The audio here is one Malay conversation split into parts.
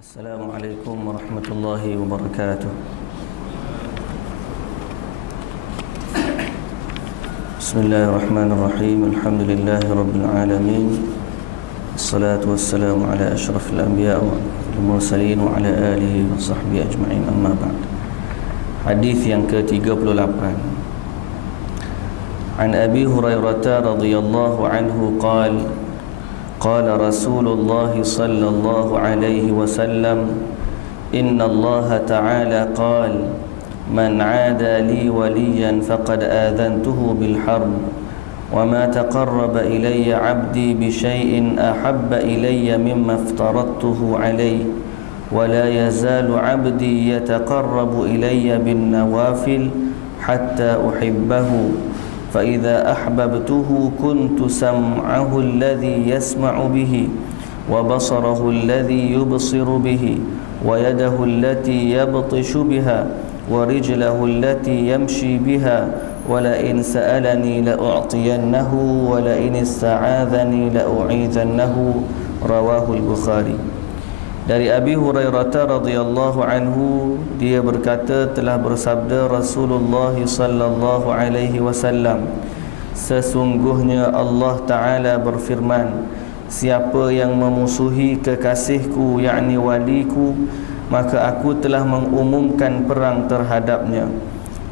Assalamualaikum warahmatullahi wabarakatuh. Bismillahirrahmanirrahim. Alhamdulillahi rabbil alamin. Assalatu wassalamu ala asyrafil anbiya wal mursalin wa ala alihi wa sahbihi ajma'in, amma ba'd. Hadis yang ke-38. An Abi Hurairah radhiyallahu anhu qala قال رسول الله صلى الله عليه وسلم إن الله تعالى قال من عادى لي وليا فقد آذنته بالحرب وما تقرب إلي عبدي بشيء أحب إلي مما افترضته عليه ولا يزال عبدي يتقرب إلي بالنوافل حتى أحبه فإذا أحببته كنت سمعه الذي يسمع به وبصره الذي يبصر به ويده التي يبطش بها ورجله التي يمشي بها ولئن سألني لأعطينه ولئن استعاذني لأعيذنه رواه البخاري. Dari Abi Hurairah radhiyallahu anhu, dia berkata, telah bersabda Rasulullah sallallahu alaihi wasallam, sesungguhnya Allah Ta'ala berfirman, siapa yang memusuhi kekasihku, yakni waliku, maka aku telah mengumumkan perang terhadapnya.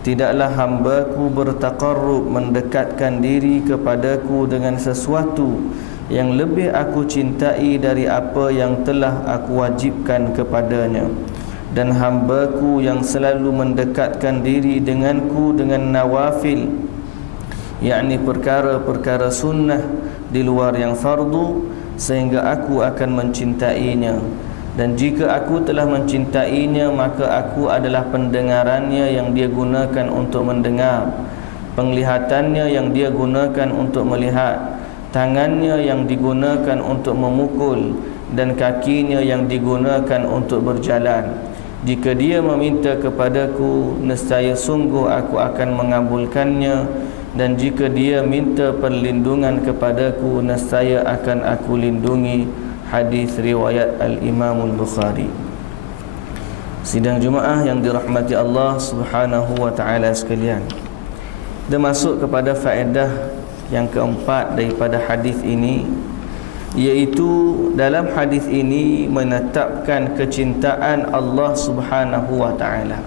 Tidaklah hambaku bertaqarrub, mendekatkan diri kepadaku dengan sesuatu yang lebih aku cintai dari apa yang telah aku wajibkan kepadanya, dan hambaku yang selalu mendekatkan diri denganku dengan nawafil, yakni perkara-perkara sunnah di luar yang fardu, sehingga aku akan mencintainya. Dan jika aku telah mencintainya, maka aku adalah pendengarannya yang dia gunakan untuk mendengar, penglihatannya yang dia gunakan untuk melihat, tangannya yang digunakan untuk memukul, dan kakinya yang digunakan untuk berjalan. Jika dia meminta kepadaku, nescaya sungguh aku akan mengabulkannya, dan jika dia minta perlindungan kepadaku, nescaya akan aku lindungi. Hadis riwayat Al-Imam Al-Bukhari. Sidang Jumaah yang dirahmati Allah Subhanahu wa taala sekalian, kita masuk kepada faedah yang keempat daripada hadis ini, iaitu dalam hadis ini menetapkan kecintaan Allah Subhanahu wa taala,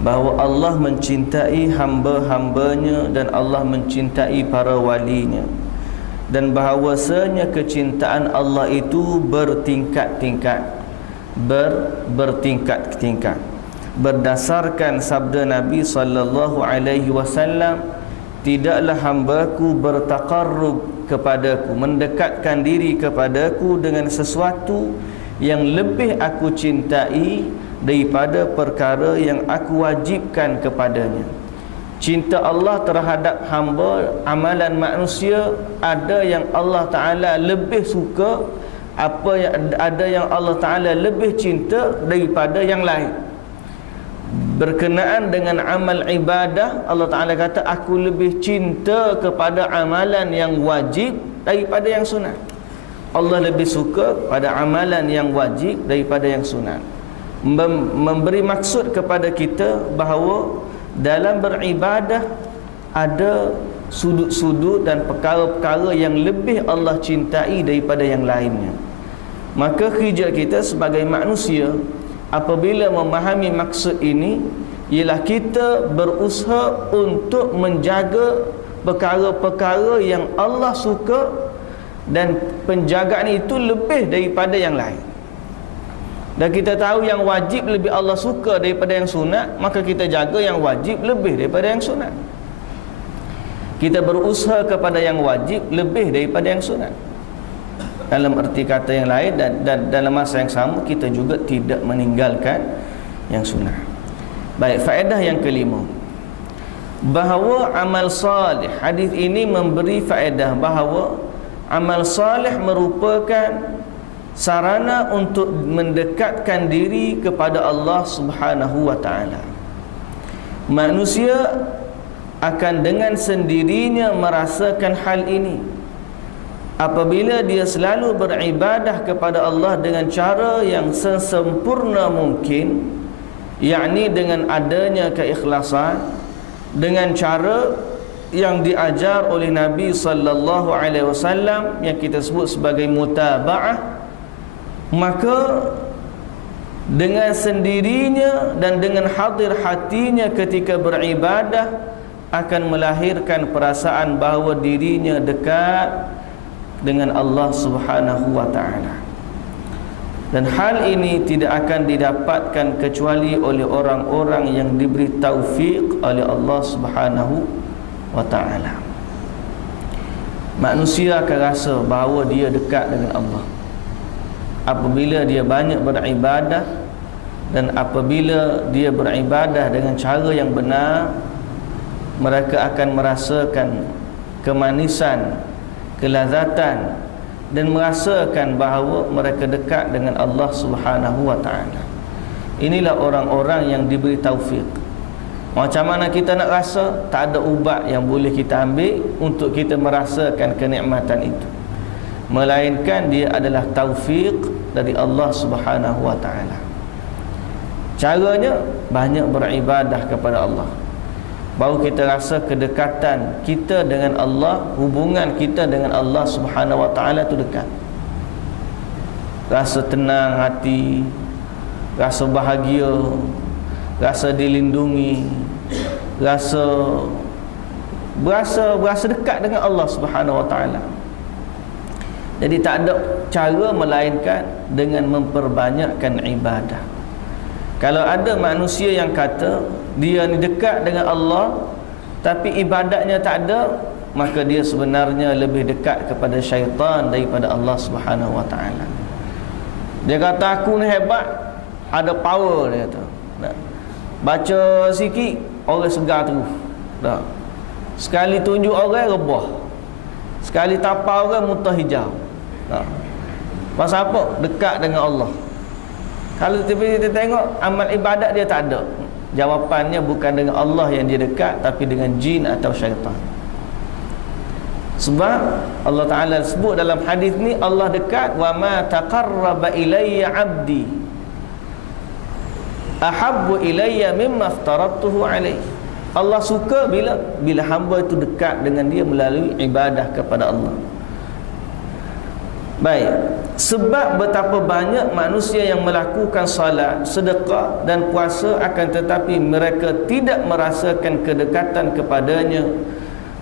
bahawa Allah mencintai hamba-hambanya dan Allah mencintai para walinya, dan bahawasanya kecintaan Allah itu bertingkat-tingkat, bertingkat-tingkat berdasarkan sabda Nabi sallallahu alaihi wasallam, tidaklah hambaku bertaqarrub kepadaku, mendekatkan diri kepadaku dengan sesuatu yang lebih aku cintai daripada perkara yang aku wajibkan kepadanya. Cinta Allah terhadap hamba, amalan manusia, ada yang Allah Ta'ala lebih suka, ada yang Allah Ta'ala lebih cinta daripada yang lain. Berkenaan dengan amal ibadah, Allah Ta'ala kata, aku lebih cinta kepada amalan yang wajib daripada yang sunat. Allah lebih suka pada amalan yang wajib daripada yang sunat. Memberi maksud kepada kita bahawa dalam beribadah ada sudut-sudut dan perkara-perkara yang lebih Allah cintai daripada yang lainnya. Maka kerja kita sebagai manusia apabila memahami maksud ini, ialah kita berusaha untuk menjaga perkara-perkara yang Allah suka, dan penjagaan itu lebih daripada yang lain. Dan kita tahu yang wajib lebih Allah suka daripada yang sunat, maka kita jaga yang wajib lebih daripada yang sunat. Kita berusaha kepada yang wajib lebih daripada yang sunat, dalam erti kata yang lain, dan dalam masa yang sama kita juga tidak meninggalkan yang sunnah. Baik, faedah yang kelima, bahawa amal salih. Hadis ini memberi faedah bahawa amal salih merupakan sarana untuk mendekatkan diri kepada Allah Subhanahu wa taala. Manusia akan dengan sendirinya merasakan hal ini. apabila dia selalu beribadah kepada Allah dengan cara yang sesempurna mungkin, yakni dengan adanya keikhlasan, dengan cara yang diajar oleh Nabi sallallahu alaihi wasallam yang kita sebut sebagai mutaba'ah, maka dengan sendirinya dan dengan hadir hatinya ketika beribadah akan melahirkan perasaan bahawa dirinya dekat dengan Allah Subhanahu wa taala. Dan hal ini tidak akan didapatkan kecuali oleh orang-orang yang diberi taufik oleh Allah Subhanahu wa taala. Manusia akan rasa bahawa dia dekat dengan Allah apabila dia banyak beribadah, dan apabila dia beribadah dengan cara yang benar, mereka akan merasakan kemanisan, kelazatan, dan merasakan bahawa mereka dekat dengan Allah Subhanahu wa taala. Inilah orang-orang yang diberi taufik. Macam mana kita nak rasa, tak ada ubat yang boleh kita ambil untuk kita merasakan kenikmatan itu, melainkan dia adalah taufik dari Allah Subhanahu wa taala. Caranya banyak beribadah kepada Allah, baru kita rasa kedekatan kita dengan Allah, hubungan kita dengan Allah Subhanahu wa taala tu dekat. Rasa tenang hati, rasa bahagia, rasa dilindungi, berasa dekat dengan Allah Subhanahu wa taala. Jadi tak ada cara melainkan dengan memperbanyakkan ibadah. Kalau ada manusia yang kata dia ni dekat dengan Allah tapi ibadatnya tak ada, maka dia sebenarnya lebih dekat kepada syaitan daripada Allah Subhanahu wa taala. Dia kata aku ni hebat, ada power, dia kata. Baca sikit orang segar terus. Tak. Sekali tunjuk orang rebah. Sekali tapau orang muntah hijau. Tak. Pasal apa? Dekat dengan Allah. Kalau kita tengok amal ibadat dia tak ada, jawapannya bukan dengan Allah yang dia dekat, tapi dengan jin atau syaitan. Sebab Allah Ta'ala sebut dalam hadis ni, Allah dekat, wa ma taqarraba ilayya 'abdi ahabbu ilayya mimma aftaradtuhu alayhi. Allah suka bila hamba itu dekat dengan dia melalui ibadah kepada Allah. Baik, sebab betapa banyak manusia yang melakukan salat, sedekah dan puasa, akan tetapi mereka tidak merasakan kedekatan kepadanya.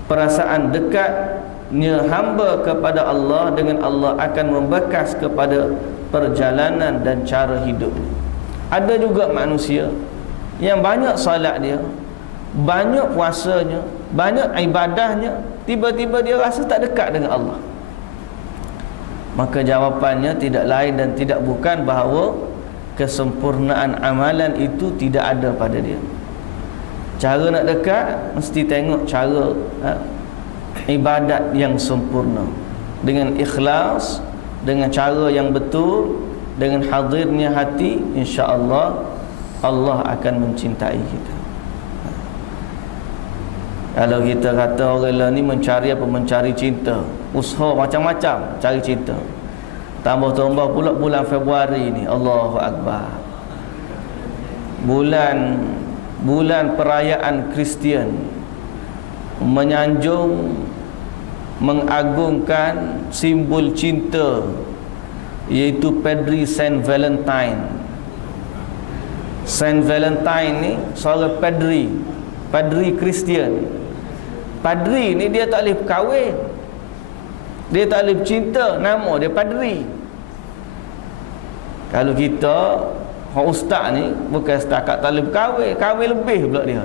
Perasaan dekatnya hamba kepada Allah dengan Allah akan membekas kepada perjalanan dan cara hidup. Ada juga manusia yang banyak salat dia, banyak puasanya, banyak ibadahnya, tiba-tiba dia rasa tak dekat dengan Allah. Maka jawapannya tidak lain dan tidak bukan bahawa kesempurnaan amalan itu tidak ada pada dia. Cara nak dekat mesti tengok cara ibadat yang sempurna, dengan ikhlas, dengan cara yang betul, dengan hadirnya hati, insya-Allah Allah akan mencintai kita. Kalau kita kata orang lain ni mencari apa? Mencari cinta, usaha macam-macam cari cinta. Tambah-tambah pula bulan Februari ni, Allahu Akbar, bulan perayaan Kristian, menyanjung, mengagungkan simbol cinta, iaitu Padri Saint Valentine. Saint Valentine ni seorang padri Kristian. Padri ni dia tak boleh berkahwin, dia tak boleh bercinta, nama dia padri. Kalau kita ustaz ni bukan setakat tak boleh berkahwin, kahwin lebih pula dia.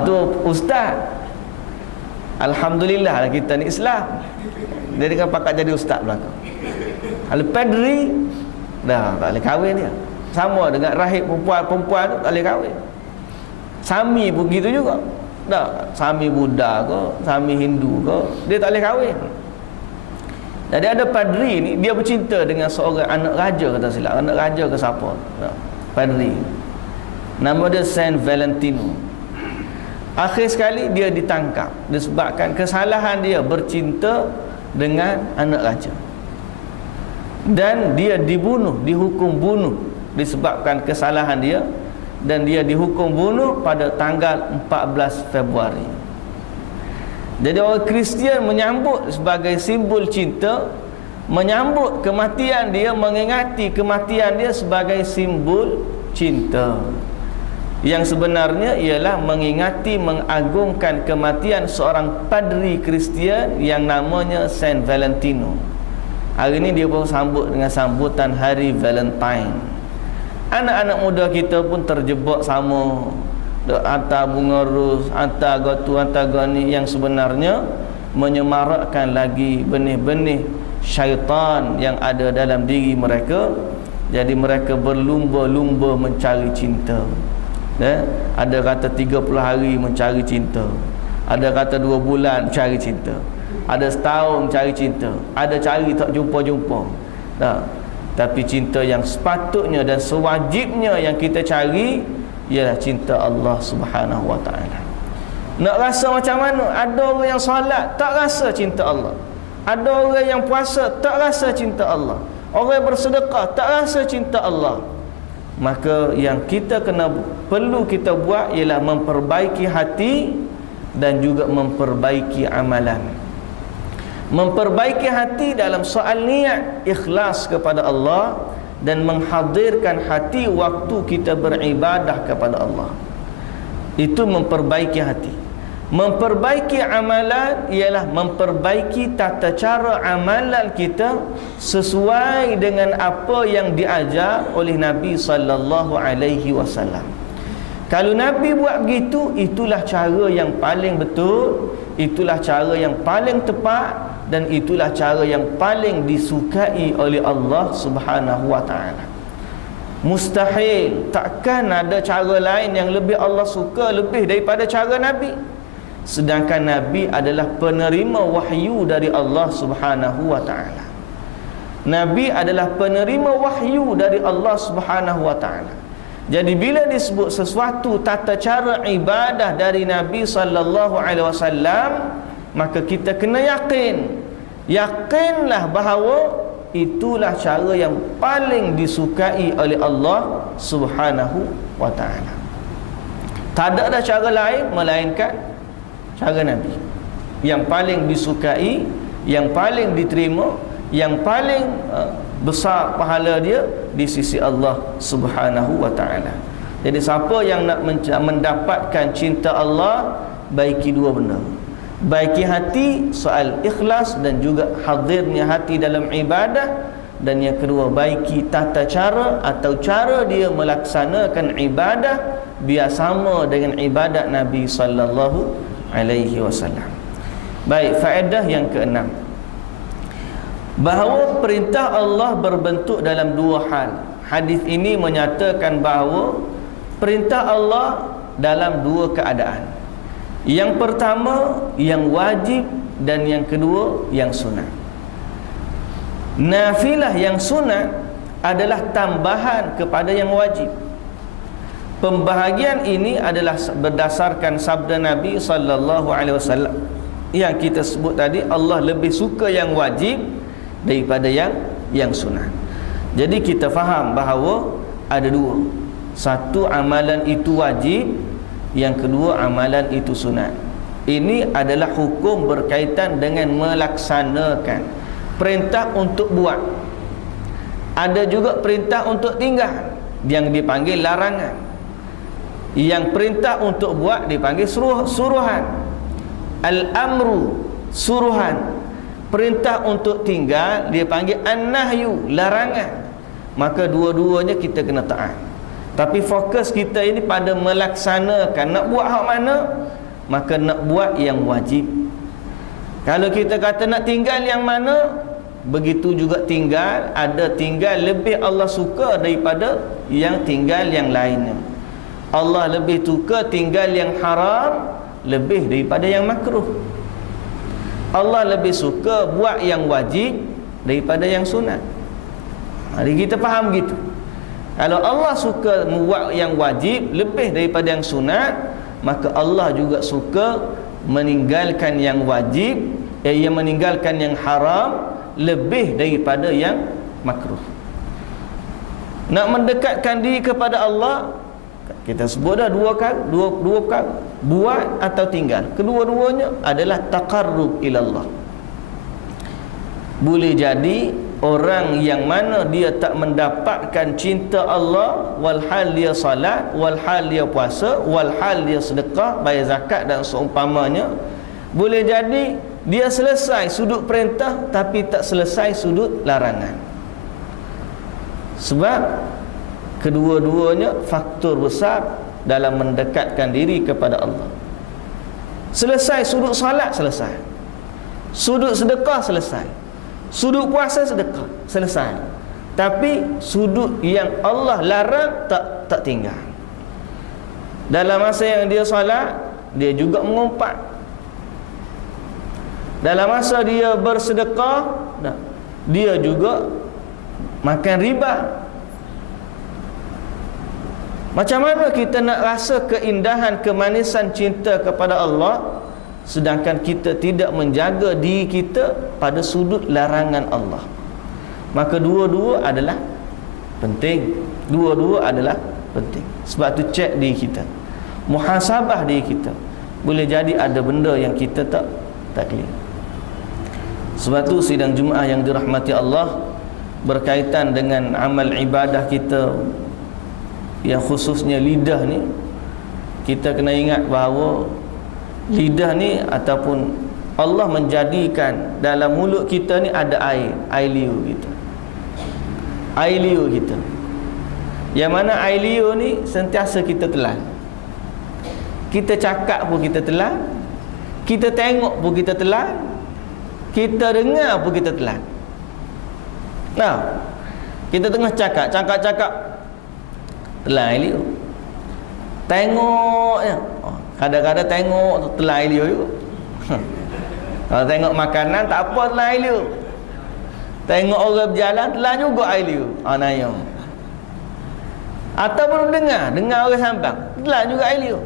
Tu ustaz. Alhamdulillah kita ni Islam, dia dengan pakat jadi ustaz belaka. Kalau padri dah tak boleh kahwin dia. Sama dengan rahib perempuan tu tak boleh kahwin. Sami pun gitu juga. Tak, Sami Buddha ke, Sami Hindu ke, dia tak boleh kahwin. Jadi ada padri ni, dia bercinta dengan seorang anak raja, kata silap, anak raja ke siapa. Tak, padri. Nama dia Saint Valentino. Akhir sekali dia ditangkap disebabkan kesalahan dia bercinta dengan anak raja. Dan dia dibunuh, dihukum bunuh disebabkan kesalahan dia, dan dia dihukum bunuh pada tanggal 14 Februari. Jadi orang Kristian menyambut sebagai simbol cinta, menyambut kematian dia, mengingati kematian dia sebagai simbol cinta. Yang sebenarnya ialah mengingati, mengagungkan kematian seorang padri Kristian yang namanya Saint Valentino. Hari ini dia pun sambut dengan sambutan Hari Valentine. Anak-anak muda kita pun terjebak sama, hantar bunga ros, hantar gotu, hantar gani, yang sebenarnya menyemarakkan lagi benih-benih syaitan yang ada dalam diri mereka. Jadi mereka berlumba-lumba mencari cinta. Ada kata 30 hari mencari cinta, ada kata 2 bulan mencari cinta, ada setahun mencari cinta, ada cari tak jumpa-jumpa. Tapi cinta yang sepatutnya dan sewajibnya yang kita cari ialah cinta Allah Subhanahu wa taala. Nak rasa macam mana? Ada orang yang solat tak rasa cinta Allah, ada orang yang puasa tak rasa cinta Allah, orang yang bersedekah tak rasa cinta Allah. Maka yang kita perlu kita buat ialah memperbaiki hati dan juga memperbaiki amalan. Memperbaiki hati dalam soal niat, ikhlas kepada Allah, dan menghadirkan hati waktu kita beribadah kepada Allah. Itu memperbaiki hati. Memperbaiki amalan ialah memperbaiki tata cara amalan kita sesuai dengan apa yang diajar oleh Nabi sallallahu alaihi wasallam. Kalau Nabi buat begitu, itulah cara yang paling betul, itulah cara yang paling tepat, dan itulah cara yang paling disukai oleh Allah Subhanahu wa taala. Mustahil, takkan ada cara lain yang lebih Allah suka lebih daripada cara Nabi. Sedangkan Nabi adalah penerima wahyu dari Allah Subhanahu wa taala. Nabi adalah penerima wahyu dari Allah Subhanahu wa taala. Jadi bila disebut sesuatu tata cara ibadah dari Nabi sallallahu alaihi wasallam, maka kita kena yakinlah bahawa itulah cara yang paling disukai oleh Allah Subhanahu wa taala. Tak ada cara lain melainkan cara Nabi yang paling disukai, yang paling diterima, yang paling besar pahala dia di sisi Allah Subhanahu wa taala. Jadi siapa yang nak mendapatkan cinta Allah, baiki dua benda. Baiki hati, soal ikhlas dan juga hadirnya hati dalam ibadah. Dan yang kedua, baiki tata cara atau cara dia melaksanakan ibadah biar sama dengan ibadat Nabi sallallahu alaihi wasallam. Baik, faedah yang keenam, bahawa perintah Allah berbentuk dalam dua hal. Hadis ini menyatakan bahawa perintah Allah dalam dua keadaan. Yang pertama yang wajib, dan yang kedua yang sunat. Nafilah yang sunat adalah tambahan kepada yang wajib. Pembahagian ini adalah berdasarkan sabda Nabi sallallahu alaihi wasallam yang kita sebut tadi, Allah lebih suka yang wajib daripada yang sunat. Jadi kita faham bahawa ada dua. Satu, amalan itu wajib, yang kedua amalan itu sunat. Ini adalah hukum berkaitan dengan melaksanakan. Perintah untuk buat. Ada juga perintah untuk tinggal yang dipanggil larangan. Yang perintah untuk buat dipanggil suruhan. Al-amru, suruhan. Perintah untuk tinggal dia panggil an-nahyu, larangan. Maka dua-duanya kita kena taat. Tapi fokus kita ini pada melaksanakan. Nak buat hak mana? Maka nak buat yang wajib. Kalau kita kata nak tinggal yang mana, begitu juga tinggal. Ada tinggal lebih Allah suka daripada yang tinggal yang lainnya. Allah lebih suka tinggal yang haram lebih daripada yang makruh. Allah lebih suka buat yang wajib daripada yang sunat. Jadi kita faham gitu. Kalau Allah suka buat yang wajib lebih daripada yang sunat, maka Allah juga suka meninggalkan yang wajib, ia meninggalkan yang haram lebih daripada yang makruh. Nak mendekatkan diri kepada Allah, kita sebut dah dua perkara, buat atau tinggal. Kedua-duanya adalah taqarrub ila Allah. Boleh jadi orang yang mana dia tak mendapatkan cinta Allah, walhal dia salat, walhal dia puasa, walhal dia sedekah, bayar zakat dan seumpamanya, boleh jadi dia selesai sudut perintah tapi tak selesai sudut larangan. Sebab kedua-duanya faktor besar dalam mendekatkan diri kepada Allah. Selesai sudut salat, selesai sudut sedekah, selesai sudut puasa, sedekah, selesai. Tapi sudut yang Allah larang tak tinggal. Dalam masa yang dia salat, dia juga mengumpat. Dalam masa dia bersedekah, dia juga makan riba. Macam mana kita nak rasa keindahan, kemanisan cinta kepada Allah sedangkan kita tidak menjaga diri kita pada sudut larangan Allah? Maka dua-dua adalah penting. Dua-dua adalah penting. Sebab tu cek diri kita, muhasabah diri kita. Boleh jadi ada benda yang kita tak clear. Sebab tu sidang Jumaat yang dirahmati Allah, berkaitan dengan amal ibadah kita yang khususnya lidah ni, kita kena ingat bahawa lidah ni ataupun Allah menjadikan dalam mulut kita ni ada air liur kita. Air liur kita, yang mana air liur ni sentiasa kita telan. Kita cakap pun kita telan, kita tengok pun kita telan, kita dengar pun kita telan. Nah, kita tengah cakap telan air liur. Tengok je, kadang-kadang tengok tu telan air liur juga. Kalau tengok makanan tak apa, telan air liur. Tengok orang berjalan, telan juga air liur. Naya. Ataupun dengar orang sambang, telan juga air liur.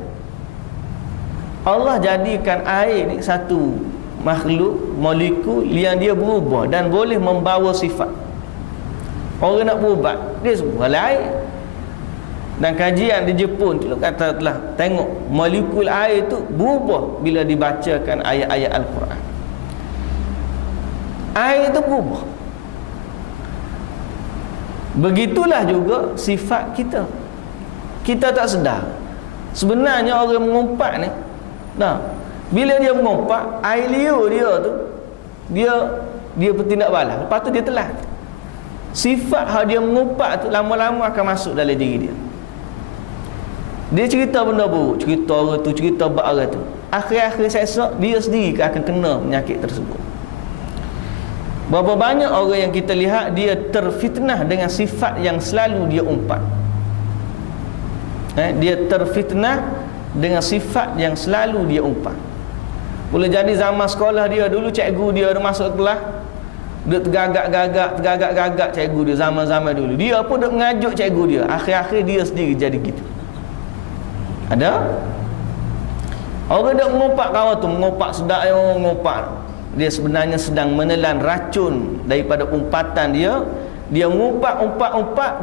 Allah jadikan air ni satu makhluk, molekul yang dia berubah dan boleh membawa sifat. Orang nak berubat, dia sebut air. Dan kajian di Jepun tu kata telah tengok molekul air tu berubah bila dibacakan ayat-ayat Al-Quran. Air tu berubah. Begitulah juga sifat kita. Kita tak sedar. Sebenarnya orang mengumpat ni, bila dia mengumpat, air liur dia tu dia bertindak balas. Lepas tu dia telan. Sifat hal dia mengumpat tu lama-lama akan masuk dalam diri dia. Dia cerita benda buruk, cerita orang tu, cerita bab orang tu. Akhir-akhir esok dia sendiri akan kena penyakit tersebut. Berapa banyak orang yang kita lihat dia terfitnah dengan sifat yang selalu dia umpat. Dia terfitnah dengan sifat yang selalu dia umpat. Boleh jadi zaman sekolah dia dulu, cikgu dia masuk kelas, dia tergagak-gagak cikgu dia zaman-zaman dulu. Dia pun duk mengajuk cikgu dia. Akhir-akhir dia sendiri jadi gitu. Ada orang duk mengumpat kawan tu, mengumpat sedap yang mengumpat. Dia sebenarnya sedang menelan racun daripada umpatan dia. Dia mengumpat,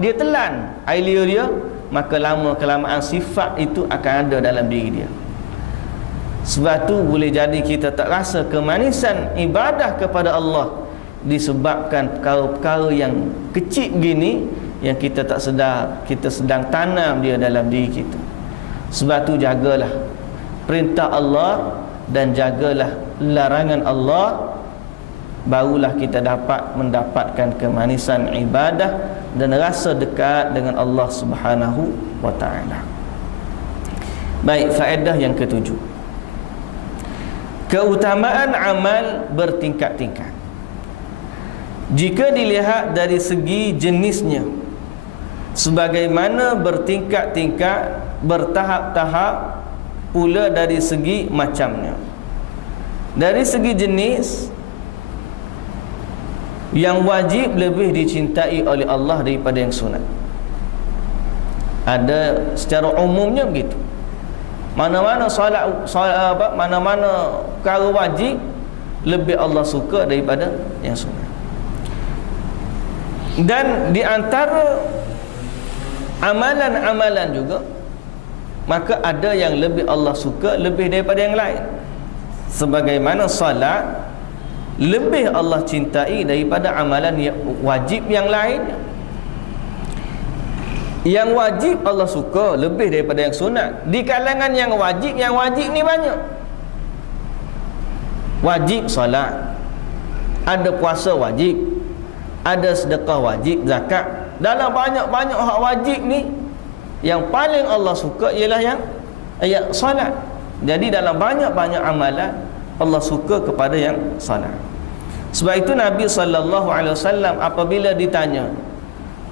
dia telan air liur dia, maka lama-kelamaan sifat itu akan ada dalam diri dia. Sebab tu boleh jadi kita tak rasa kemanisan ibadah kepada Allah disebabkan perkara-perkara yang kecil begini yang kita tak sedar kita sedang tanam dia dalam diri kita. Sebab tu jagalah perintah Allah dan jagalah larangan Allah, barulah kita dapat mendapatkan kemanisan ibadah dan rasa dekat dengan Allah Subhanahu wa taala. Baik, faedah yang ketujuh. Keutamaan amal bertingkat-tingkat. Jika dilihat dari segi jenisnya, sebagaimana bertingkat-tingkat, bertahap-tahap pula dari segi macamnya. Dari segi jenis, yang wajib lebih dicintai oleh Allah daripada yang sunat. Ada secara umumnya begitu. Mana-mana mana-mana perkara wajib lebih Allah suka daripada yang sunat. Dan di antara amalan-amalan juga, maka ada yang lebih Allah suka lebih daripada yang lain. Sebagaimana salat lebih Allah cintai daripada amalan yang wajib yang lainnya. Yang wajib Allah suka lebih daripada yang sunat. Di kalangan yang wajib ni banyak. Wajib salat, ada puasa wajib, ada sedekah wajib, zakat. Dalam banyak-banyak hak wajib ni, yang paling Allah suka ialah yang salat. Jadi dalam banyak-banyak amalan Allah suka kepada yang salat. Sebab itu Nabi SAW apabila ditanya,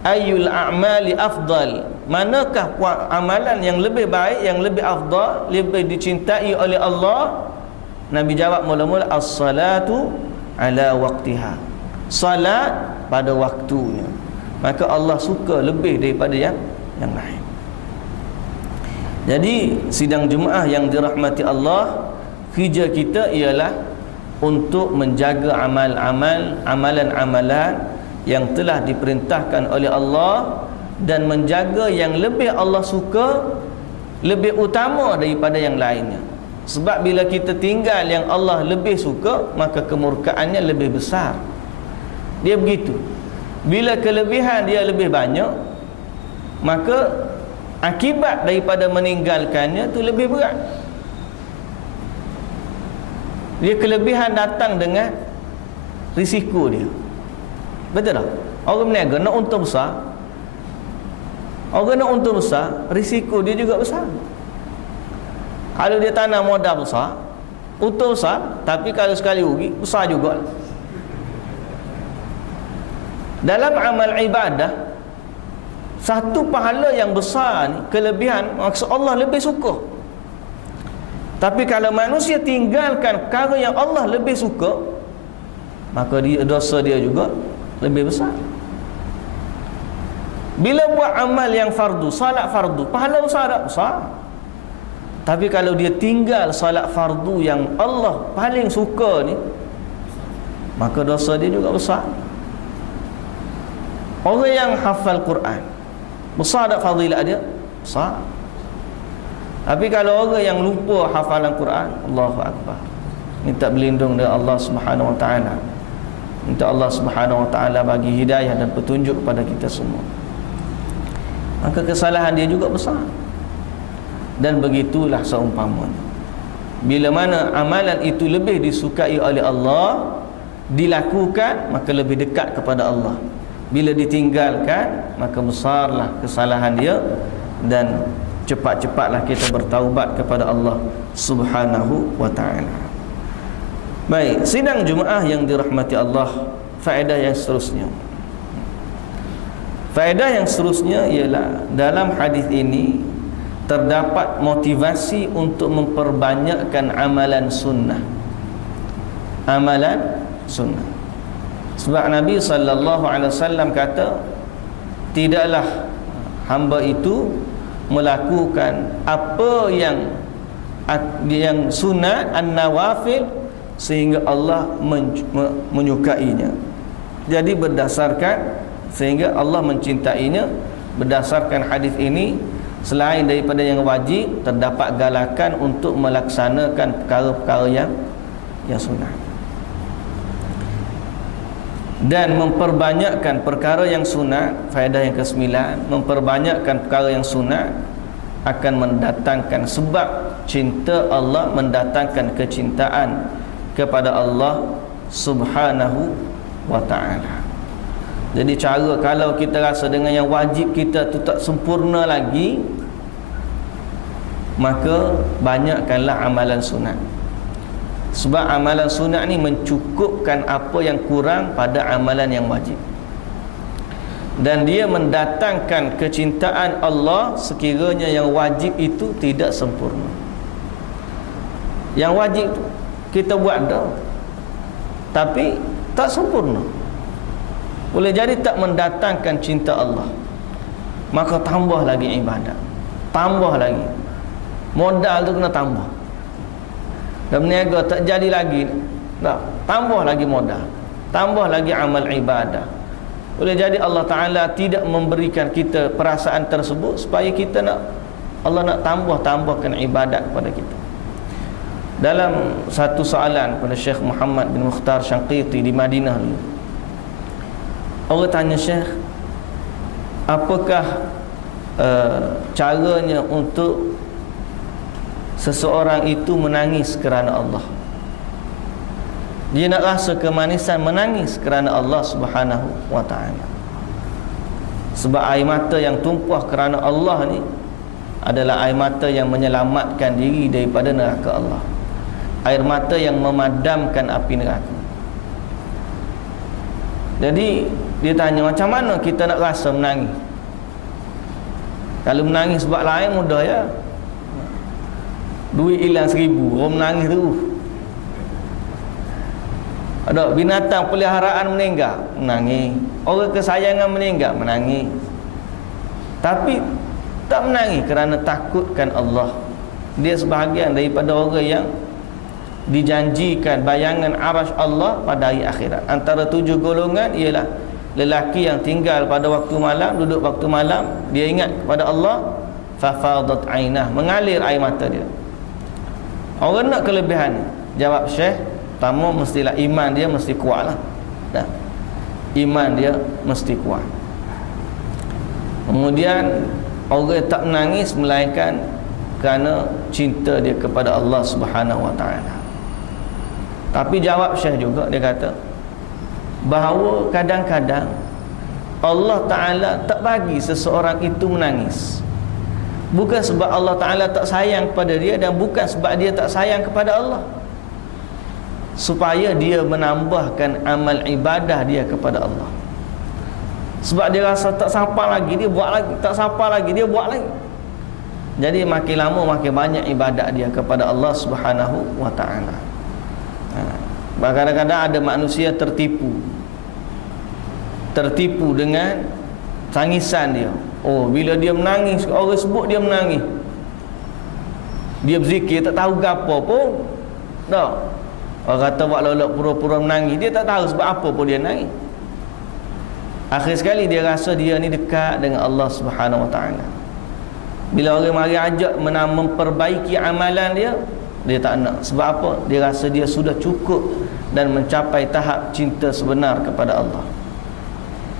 ayyul a'mali afdal, manakah amalan yang lebih baik, yang lebih afdal, lebih dicintai oleh Allah? Nabi jawab mula-mula, as-salatu ala waqtiha, salat pada waktunya. Maka Allah suka lebih daripada yang lain. Jadi sidang Jumaat yang dirahmati Allah, kerja kita ialah untuk menjaga amalan-amalan yang telah diperintahkan oleh Allah, dan menjaga yang lebih Allah suka, lebih utama daripada yang lainnya. Sebab bila kita tinggal yang Allah lebih suka, maka kemurkaannya lebih besar. Dia begitu. Bila kelebihan dia lebih banyak, maka akibat daripada meninggalkannya tu lebih berat. Dia kelebihan datang dengan risiko dia. Betul tak? Orang berniaga nak untung besar, risiko dia juga besar. Kalau dia tanam modal besar, untung besar, tapi kalau sekali rugi, besar juga. Dalam amal ibadah, satu pahala yang besar ni, kelebihan, maksud Allah lebih suka. Tapi kalau manusia tinggalkan perkara yang Allah lebih suka, maka dosa dia juga lebih besar. Bila buat amal yang fardu, salat fardu, pahala besar tak? Besar. Tapi kalau dia tinggal salat fardu yang Allah paling suka ni, maka dosa dia juga besar. Orang yang hafal Quran, besar tak fadilah dia? Besar. Tapi kalau orang yang lupa hafalan Quran, Allahu Akbar, minta berlindung dengan Allah Subhanahu Wa Taala. Minta Allah Subhanahu Wa Taala bagi hidayah dan petunjuk kepada kita semua. Maka kesalahan dia juga besar. Dan begitulah seumpamanya, bila mana amalan itu lebih disukai oleh Allah, dilakukan, maka lebih dekat kepada Allah. Bila ditinggalkan, maka besarlah kesalahan dia, dan cepat-cepatlah kita bertaubat kepada Allah Subhanahu Wa Taala. Baik, sidang Jumaat yang dirahmati Allah, faedah yang seterusnya. Faedah yang seterusnya ialah dalam hadis ini terdapat motivasi untuk memperbanyakkan amalan sunnah. Amalan sunnah. Sebab Nabi SAW kata, tidaklah hamba itu melakukan apa yang sunat, an-nawafil, sehingga Allah menyukainya. Jadi berdasarkan, sehingga Allah mencintainya. Berdasarkan hadis ini, selain daripada yang wajib, terdapat galakan untuk melaksanakan perkara-perkara yang sunat, dan memperbanyakkan perkara yang sunat. Faedah yang ke-9, memperbanyakkan perkara yang sunat akan mendatangkan, sebab cinta Allah mendatangkan kecintaan kepada Allah Subhanahu Wa Ta'ala. Jadi cara, kalau kita rasa dengan yang wajib kita tu tak sempurna lagi, maka banyakkanlah amalan sunat. Sebab amalan sunat ni mencukupkan apa yang kurang pada amalan yang wajib, dan dia mendatangkan kecintaan Allah sekiranya yang wajib itu tidak sempurna. Yang wajib tu kita buat dah, tapi tak sempurna, boleh jadi tak mendatangkan cinta Allah. Maka tambah lagi ibadat, tambah lagi. Modal tu kena tambah. Dan berniaga tak jadi lagi, tak, tambah lagi modal, tambah lagi amal ibadah. Boleh jadi Allah Ta'ala tidak memberikan kita perasaan tersebut supaya kita nak, Allah nak tambahkan ibadat kepada kita. Dalam satu soalan pada Syekh Muhammad bin Mukhtar Syanqiti di Madinah dulu, orang tanya Syekh, apakah caranya untuk seseorang itu menangis kerana Allah? Dia nak rasa kemanisan menangis kerana Allah Subhanahu wa ta'ala. Sebab air mata yang tumpah kerana Allah ni adalah air mata yang menyelamatkan diri daripada neraka Allah, air mata yang memadamkan api neraka. Jadi dia tanya, macam mana kita nak rasa menangis? Kalau menangis sebab lain mudah ya. Duit hilang 1,000, orang menangis terus. Ada binatang peliharaan meninggal, menangis. Orang kesayangan meninggal, menangis. Tapi tak menangis kerana takutkan Allah. Dia sebahagian daripada orang yang dijanjikan bayangan arasy Allah pada hari akhirat. Antara 7 golongan ialah lelaki yang tinggal pada waktu malam, duduk waktu malam, dia ingat kepada Allah, fafadat ainah, mengalir air mata dia. Orang nak kelebihan ni? Jawab Syekh, pertama mestilah iman dia mesti kuat lah. Nah, iman dia mesti kuat. Kemudian orang tak menangis melainkan kerana cinta dia kepada Allah Subhanahu wa ta'ala. Tapi jawab Syekh juga, dia kata bahawa kadang-kadang Allah Ta'ala tak bagi seseorang itu menangis, bukan sebab Allah Ta'ala tak sayang kepada dia, dan bukan sebab dia tak sayang kepada Allah, supaya dia menambahkan amal ibadah dia kepada Allah. Sebab dia rasa tak sampai lagi, dia buat lagi, tak sampai lagi, dia buat lagi. Jadi makin lama makin banyak ibadat dia kepada Allah Subhanahu wa ta'ala. Kadang-kadang ada manusia tertipu dengan tangisan dia. Oh, bila dia menangis, orang sebut dia menangis, dia berzikir tak tahu gapo pun. Tak. Orang kata buat lolok pura-pura menangis, dia tak tahu sebab apa pun dia nangis. Akhir sekali dia rasa dia ni dekat dengan Allah Subhanahu wa ta'ala. Bila orang mari ajak memperbaiki amalan dia, dia tak nak. Sebab apa? Dia rasa dia sudah cukup dan mencapai tahap cinta sebenar kepada Allah.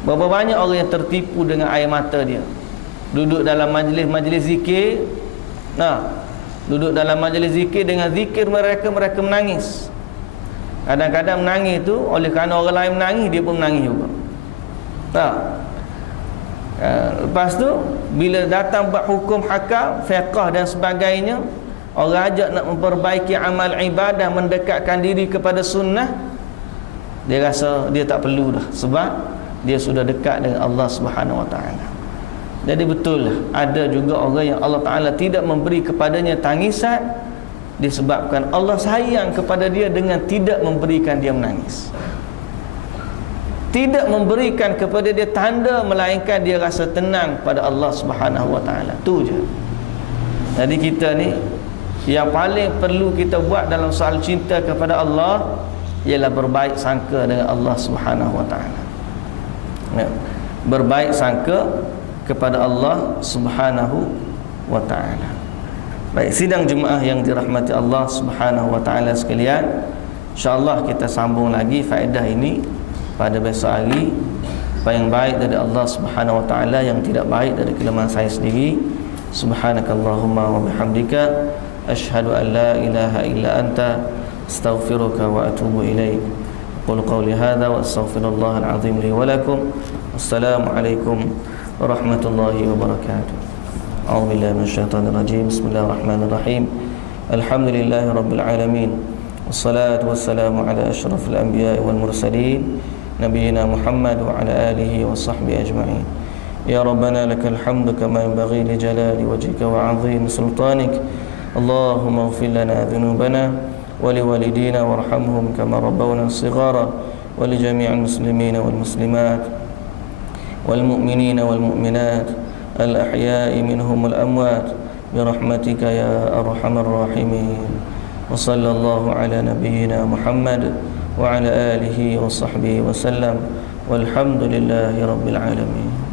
Berapa banyak orang yang tertipu dengan air mata dia. Duduk dalam majlis-majlis zikir, duduk dalam majlis zikir, dengan zikir mereka menangis. Kadang-kadang menangis tu oleh kerana orang lain menangis, dia pun menangis juga. Lepas tu bila datang buat hukum hakam, fiqh dan sebagainya, orang ajak nak memperbaiki amal ibadah, mendekatkan diri kepada sunnah, dia rasa dia tak perlu dah, sebab dia sudah dekat dengan Allah Subhanahu wa ta'ala. Jadi betul lah, ada juga orang yang Allah Ta'ala tidak memberi kepadanya tangisan disebabkan Allah sayang kepada dia dengan tidak memberikan dia menangis, tidak memberikan kepada dia tanda, melainkan dia rasa tenang pada Allah Subhanahu wa ta'ala. Tu je. Jadi kita ni yang paling perlu kita buat dalam soal cinta kepada Allah ialah berbaik sangka dengan Allah Subhanahu wa ta'ala. Berbaik sangka kepada Allah Subhanahu wa ta'ala. Baik, sidang Jumaah yang dirahmati Allah Subhanahu wa ta'ala sekalian, insya-Allah kita sambung lagi faedah ini pada besok hari. Apa yang baik dari Allah Subhanahu wa ta'ala, yang tidak baik dari kelemahan saya sendiri. Subhanakallahumma wa bihamdika, asyhadu an la ilaha illa anta, astaghfiruka wa atubu ilaik. Qul qawli hadza wa astaghfirullahal azim li wa lakum. Wassalamualaikum warahmatullahi wabarakatuh. A'udzu billahi minasyaitonir rajim. Bismillahirrahmanirrahim. Alhamdulillahi rabbil alamin. Wassalatu wassalamu ala asyrafil anbiya'i wal mursalin, nabiyina Muhammad wa ala alihi wa sahbihi ajma'in. Ya Rabbana lakal hamdu kama yanbaghi li jalali wajhika wa 'azimi sultanik. Allahumma ighfir lana dhunubana ولوالدينا وارحمهم كما ربونا صغارا ولجميع المسلمين والمسلمات والمؤمنين والمؤمنات الأحياء منهم والأموات برحمتك يا أرحم الراحمين. وصلى الله على نبينا محمد وعلى آله وصحبه وسلم والحمد لله رب العالمين.